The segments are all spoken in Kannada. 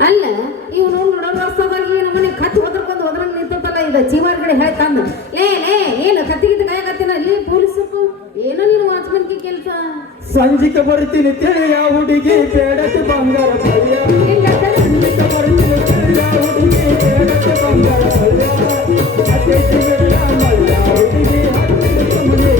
ಅಲ್ಲ ಇವನು ನೋಡೋ ರಸ್ತದಾಗಿ ನಮ್ಮನೆ ಕತ್ತಿ ಹೋದ್ರಕೊಂದು ಹೋದ್ರಂಗ್ ನಿಂತಲ್ಲ ಇದು ಚೀಮಾರ್ಗಡೆ ಹೇಳ್ತಾನ ಲೇ ಏನು ಕತ್ತಿಗಿದ್ದ ಕಾಯಕತ್ತಿನ ಇಲ್ಲಿ ಪೊಲೀಸರು ಏನೋ ನೀನು ವಾಚ್ಮನ್ಗೆ ಕೆಲಸ ಸಂಜಿಕೆ ಬರ್ತೀನಿ ತಿಳಿಯ ಹುಡುಗಿ ಬೇಡಕ್ಕೆ ಬಂಗಾರ ಪಲ್ಯ ಸಂಜಿಕೆ ಬರ್ತೀನಿ ತಿಳಿಯ ಹುಡುಗಿ ಬೇಡಕ್ಕೆ ಬಂಗಾರ ಪಲ್ಯ ಅತ್ಯಂತ ಬೇಡ ಮಲ್ಯ ಹುಡುಗಿ ಸುಮ್ಮನೆ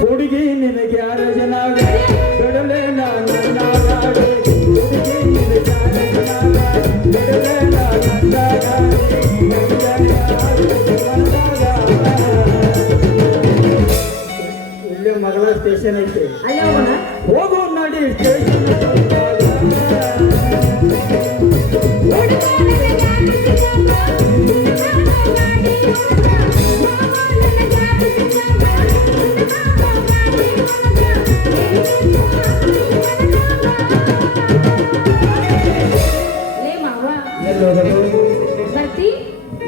ಹುಡುಗಿ ನಿನಗೆ ಯಾರ ಜನ ಬಿಡಲೆ ನಾನು ಹುಡುಗಿ ನಿನಗೆ ಯಾರ ಜನ ಬಿಡಲೆ ಇಲ್ಲೇ ಮಗಳ ಸ್ಟೇಷನ್ ಐತೆ ಹೋಗೋ ನಡಿ ಸ್ಟೇಷನ್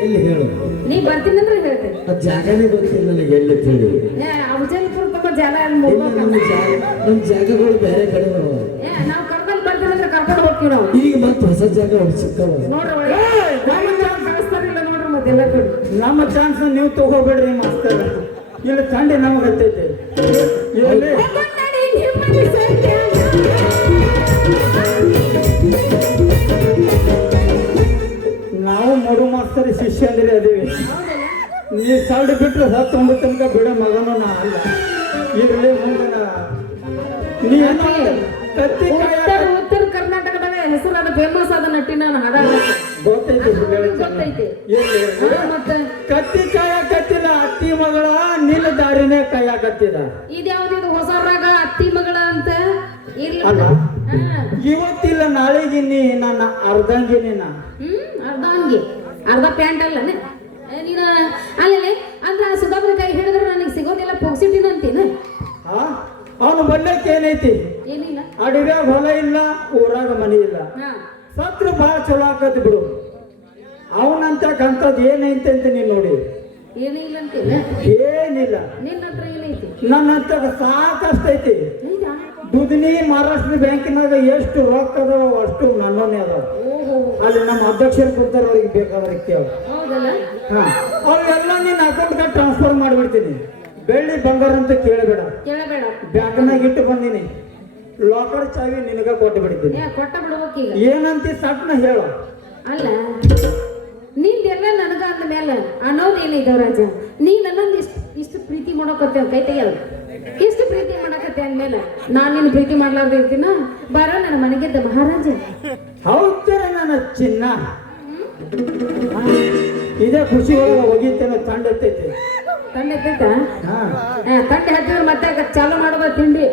ಎಲ್ಲಿ ಹೇಳು ನೀ ಬರ್ತೀನಿ ಅಂದ್ರೆ ಹೇಳ್ತೇನೆ ಜಾಗನೇ ಗೊತ್ತಿಲ್ಲ ನನಗೆ ಎಲ್ಲಿ ಹೇಳಿ ಅಫಜಲ್ಪುರ ತಮ್ಮ ಜಾಗ ನಮ್ಮ ಜಾಗಗಳು ಬೇರೆ ಕಡೆ ನಾವು ಕರ್ಕೊಂಡು ಬರ್ತೀನಿ ಅಂದ್ರೆ ಕರ್ಕೊಂಡು ಹೋಗ್ತೀವಿ ನಾವು ಈಗ ಮತ್ತೆ ಹೊಸ ಜಾಗ ಸಿಕ್ಕವ ನೋಡ್ರಿ ಕಳಿಸ್ತಾರಿಲ್ಲ ನೋಡ್ರಿ ಮತ್ತೆಲ್ಲ ನಮ್ಮ ಚಾನ್ಸ್ ನೀವು ತಗೋಬೇಡ್ರಿ ಮಾಸ್ತರ್ ಇಲ್ಲಿ ತಂಡೆ ನಮಗೆ ಹತ್ತೈತೆ ನಾವು ಮಡು ಮಾಸ್ತರ್ ಶಿಷ್ಯ ಅಂದ್ರೆ ಅದೇವಿ ನೀ ಸಲ್ಡ್ ಬಿಟ್ರೆ 19 ತನಕ ಬಿಡ ಮಗನೂ ನಾ ಅಲ್ಲ ಇರಲಿ ಮುಂದನ ನೀ ಕತ್ತಿ ಉತ್ತರ ಕರ್ನಾಟಕದಾಗ ಹೆಸರಾದ ಫೇಮಸ್ ಆದ ನಟಿ ನಾನು ಹಾಡ ಗೊತ್ತೈತಿ ಕತ್ತಿ ಕಾಯಕತ್ತಿಲ್ಲ ಅತ್ತಿ ಮಗಳ ನಿಲ್ ದಾರಿನೇ ಕಾಯಕತ್ತಿದ ಇದ್ಯಾವ್ದು ಹೊಸ ರಾಗ ಅತ್ತಿ ಮಗಳ ಅಂತ ಅಲ್ಲ ಇವತ್ತಿಲ್ಲ ನಾಳೆಗೆ ನೀ ನನ್ನ ಅರ್ಧಂಗಿನಿ ಅರ್ಧ ಅಂಗಿ ಅರ್ಧ ಪ್ಯಾಂಟ್ ಅಲ್ಲ ನೀನು ಅಲ್ಲೇ ಅಂದ್ರೆ ಆ ಸುಧಾಮನ ಕೈ ಹಿಡಿದ್ರೆ ನನಗೆ ಸಿಗೋದಿಲ್ಲ ಪೊಗ್ಸಿಟಿನ ಅಂತೀನಿ ಅವನು ಬಡ್ಲಕ್ಕೆ ಏನೈತಿ ಏನಿಲ್ಲ ಅಡಿಗೆ ಹೊಲ ಇಲ್ಲ ಊರಾಗ ಮನೆ ಇಲ್ಲ ಸತ್ರ ಬಹಳ ಚಲೋ ಆಕತಿ ಬಿಡು ಅವನಂತ ಕಂತದ್ ಏನೈತೆ ಅಂತ ನೀನ್ ನೋಡಿ ಏನಿಲ್ಲ ಅಂತಿಲ್ಲ ಏನಿಲ್ಲ ನಿನ್ನ ಹತ್ರ ಏನೈತಿ ನನ್ನ ಹತ್ರ ಸಾಕಷ್ಟೈತಿ ದುಡ್ನಿ ಮಹಾರಾಷ್ಟ್ರ ಬ್ಯಾಂಕಿನಾಗ ಎಷ್ಟು ರೊಕ್ಕ ಅದಾವ ಅಷ್ಟು ನನ್ನೋನೇ ಅದಾವ ಅಲ್ಲಿ ನಮ್ಮ ಅಧ್ಯಕ್ಷರು ಕೊಡ್ತಾರ ಅವ್ರಿಗೆ ಬೇಕಾದ್ರೆ ಕೇಳ ಅವೆಲ್ಲ ನಿನ್ನ ಅಕೌಂಟ್ಗೆ ಟ್ರಾನ್ಸ್ಫರ್ ಮಾಡಿಬಿಡ್ತೀನಿ ಬೆಳ್ಳಿ ಬಂಗಾರ ಅಂತ ಕೇಳಬೇಡ ಬ್ಯಾಂಕ್ನಾಗ ಇಟ್ಟು ಬಂದೀನಿ ಲಾಕರ್ ಚಾವಿ ನಿನಗ ಕೊಟ್ಟು ಬಿಡ್ತೀನಿ ಕೊಟ್ಟ ಬಿಡ್ಬೇಕೀಗ ಏನಂತ ಸಟ್ನ ಹೇಳು ಅಲ್ಲ ನಿಂದೆಲ್ಲ ನನಗ ಅಂದ ಮೇಲೆ ಅನ್ನೋದೇನಿದ್ದಾವ ರಾಜ ನೀ ನನ್ನೊಂದು ಇಷ್ಟು ಪ್ರೀತಿ ಮಾಡೋಕತ್ತೇವ ಕೈ ತೆಗಿಯಲ್ಲ ಇಷ್ಟು ಪ್ರೀತಿ ಮಾಡಕತ್ತೆ ಅಂದ್ಮೇಲೆ ನಾನು ನಿನ್ನ ಪ್ರೀತಿ ಮಾಡ್ಲಾರ್ದು ಇರ್ತೀನ ಬರ ನನ್ನ ಮನೆಗೆದ್ದ ಮಹಾರಾಜ ಹೌದರ ನನ್ನ ಚಿನ್ನ ಇದೇ ಖುಷಿ ಒಳಗೆ ಹೋಗಿತ್ತೇನೆ ತಂಡ ಎತ್ತೈತೆ ತಂಡ ಎತ್ತೈತ ತಂಡ ಹತ್ತಿದ್ರೆ ಮತ್ತೆ ಚಾಲು ಮಾಡುವ ತಿಂಡಿ